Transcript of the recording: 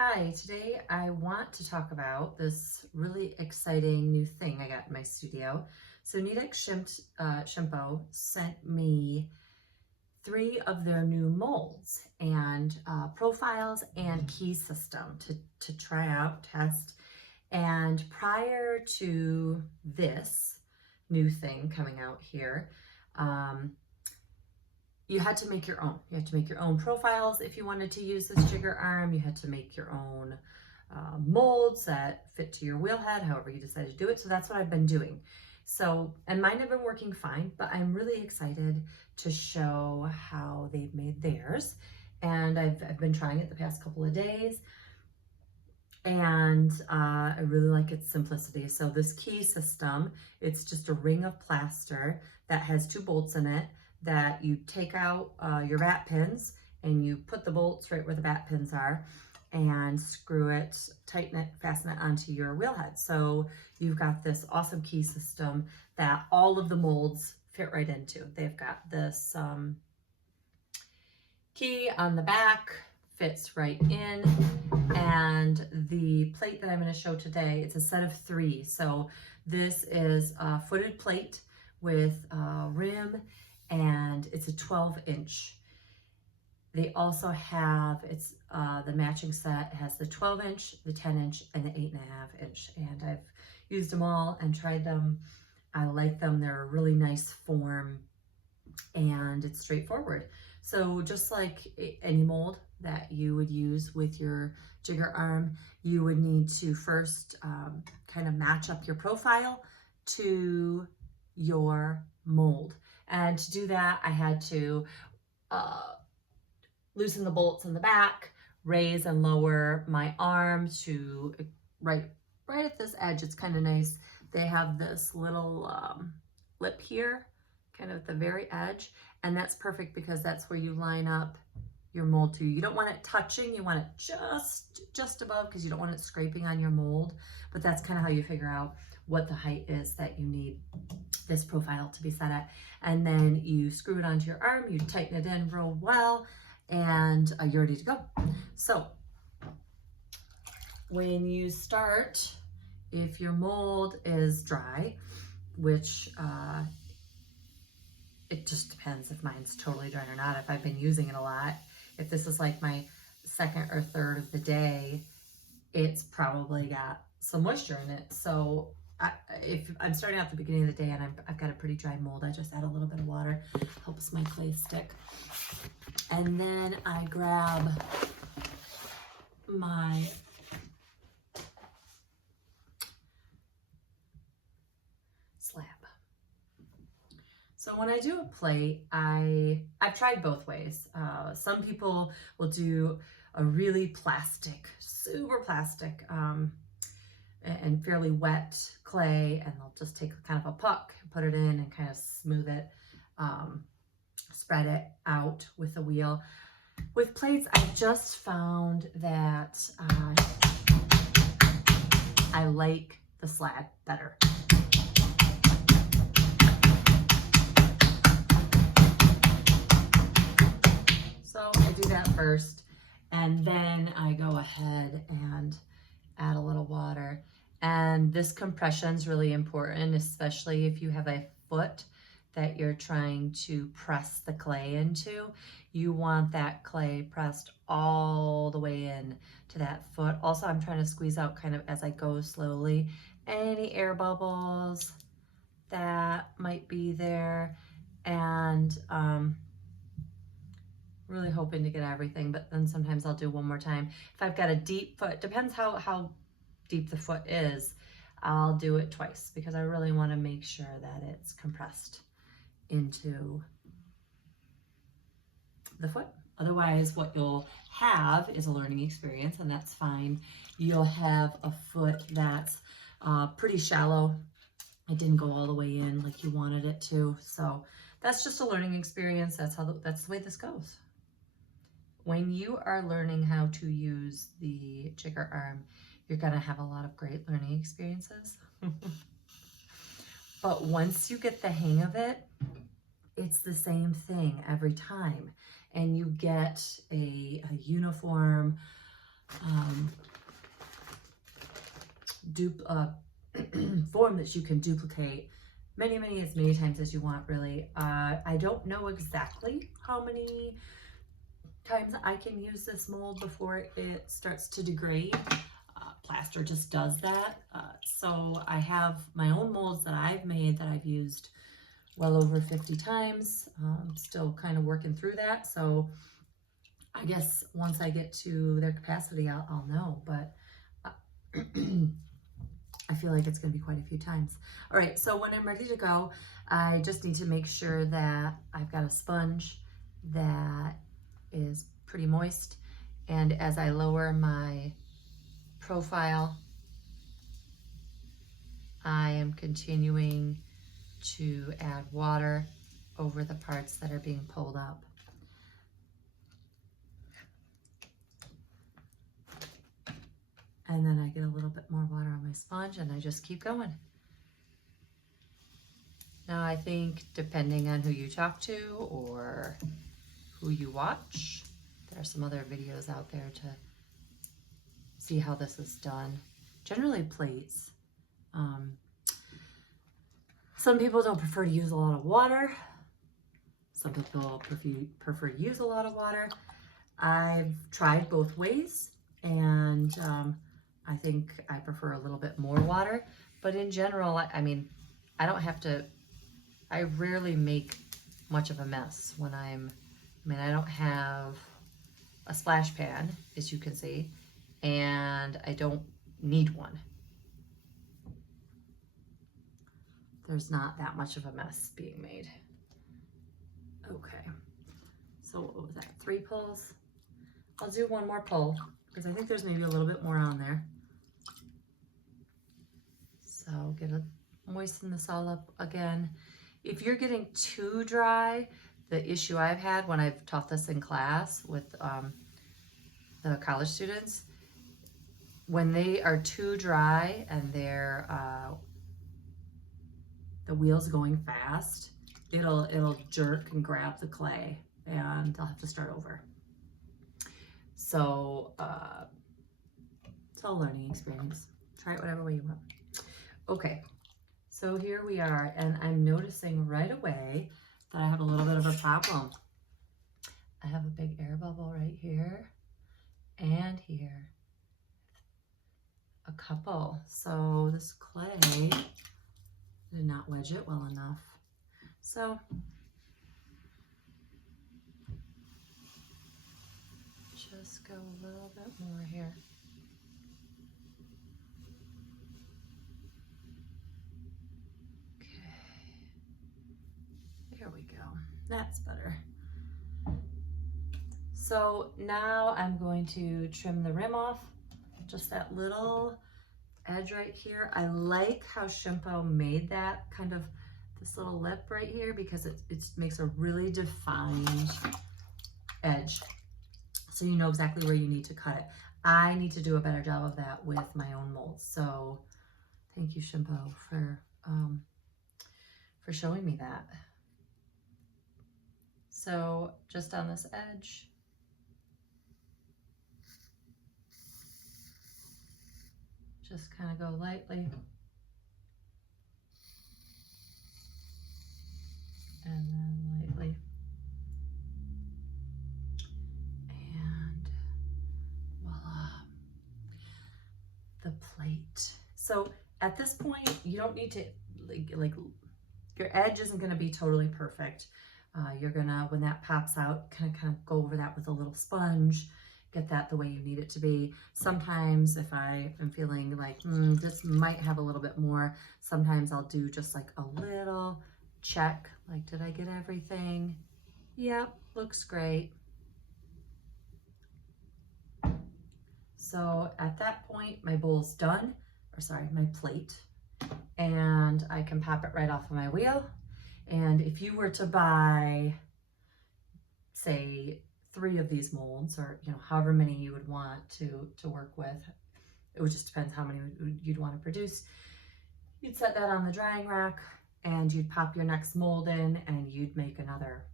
Hi, today I want to talk about this really exciting new thing I got in my studio. So Shimpo sent me 3 of their new molds and profiles and key system to try out, test. And prior to this new thing coming out here, you had to make your own. You had to make your own profiles if you wanted to use this jigger arm. You had to make your own molds that fit to your wheel head, however you decide to do it. So that's what I've been doing. So, and mine have been working fine, but I'm really excited to show how they've made theirs. And I've been trying it the past couple of days, and I really like its simplicity. So this key system, it's just a ring of plaster that has 2 bolts in it that you take out your bat pins and you put the bolts right where the bat pins are and screw it, tighten it, fasten it onto your wheel head. So you've got this awesome key system that all of the molds fit right into. They've got this key on the back, fits right in, and the plate that I'm going to show today, it's a set of 3. So this is a footed plate with a rim, and it's a 12-inch. They also have, the matching set has the 12-inch, the 10-inch, and the 8.5-inch. And I've used them all and tried them. I like them. They're a really nice form, and it's straightforward. So just like any mold that you would use with your jigger arm, you would need to first kind of match up your profile to your mold. And to do that, I had to loosen the bolts in the back, raise and lower my arm to right at this edge. It's kind of nice. They have this little lip here, kind of at the very edge, and that's perfect because that's where you line up your mold to. You don't want it touching, you want it just above because you don't want it scraping on your mold, but that's kind of how you figure out what the height is that you need this profile to be set at. And then you screw it onto your arm, you tighten it in real well, and you're ready to go. So when you start, if your mold is dry, which it just depends if mine's totally dry or not, if I've been using it a lot. If this is like my 2nd or 3rd of the day, it's probably got some moisture in it. So if I'm starting at the beginning of the day and I've got a pretty dry mold, I just add a little bit of water, helps my clay stick. And then I grab my slab. So when I do a plate, I've tried both ways. Some people will do a really plastic, super plastic, and fairly wet clay, and they'll just take kind of a puck, put it in and kind of smooth it, spread it out with a wheel. With plates, I've just found that I like the slab better. So I do that first, and then I go ahead and add a little water. And this compression is really important, especially if you have a foot that you're trying to press the clay into. You want that clay pressed all the way in to that foot. Also, I'm trying to squeeze out kind of as I go slowly any air bubbles that might be there, and really hoping to get everything, but then sometimes I'll do one more time. If I've got a deep foot, depends how deep the foot is, I'll do it twice because I really want to make sure that it's compressed into the foot. Otherwise, what you'll have is a learning experience, and that's fine. You'll have a foot that's pretty shallow. It didn't go all the way in like you wanted it to. So that's just a learning experience. That's the way this goes. When you are learning how to use the jigger arm, you're gonna have a lot of great learning experiences. But once you get the hang of it, it's the same thing every time. And you get a uniform form that you can duplicate as many times as you want, really. I don't know exactly how many times I can use this mold before it starts to degrade. Plaster just does that. So I have my own molds that I've made that I've used well over 50 times. Still kind of working through that. So I guess once I get to their capacity, I'll know, but I feel like it's going to be quite a few times. All right, so when I'm ready to go, I just need to make sure that I've got a sponge that is pretty moist. And as I lower my profile, I am continuing to add water over the parts that are being pulled up. And then I get a little bit more water on my sponge and I just keep going. Now I think depending on who you talk to or who you watch, there are some other videos out there to see how this is done. Generally plates. Some people don't prefer to use a lot of water. Some people prefer to use a lot of water. I've tried both ways, and I think I prefer a little bit more water, but in general, I mean, I rarely make much of a mess when I don't have a splash pan, as you can see, and I don't need one. There's not that much of a mess being made. Okay, so what was that, 3 pulls? I'll do one more pull because I think there's maybe a little bit more on there. So moisten this all up again. If you're getting too dry, the issue I've had when I've taught this in class with the college students, when they are too dry and they're the wheel's going fast, it'll jerk and grab the clay and they'll have to start over. So it's all a learning experience. Try it whatever way you want. Okay, so here we are, and I'm noticing right away that I have a little bit of a problem. I have a big air bubble right here and here. A couple. So this clay did not wedge it well enough. So just go a little bit more here. There we go. That's better. So now I'm going to trim the rim off, just that little edge right here. I like how Shimpo made that kind of this little lip right here because it makes a really defined edge. So you know exactly where you need to cut it. I need to do a better job of that with my own molds. So thank you, Shimpo, for showing me that. So just on this edge, just kind of go lightly. And then lightly. And voila, the plate. So at this point, you don't need to, like your edge isn't gonna be totally perfect. You're gonna, when that pops out, kind of go over that with a little sponge, get that the way you need it to be. Sometimes if I am feeling like this might have a little bit more, sometimes I'll do just like a little check, like did I get everything? Yep, looks great. So at that point, my bowl's done, or sorry, my plate, and I can pop it right off of my wheel. And if you were to buy, say, 3 of these molds, or however many you would want to work with, it would just depend how many you'd want to produce. You'd set that on the drying rack and you'd pop your next mold in and you'd make another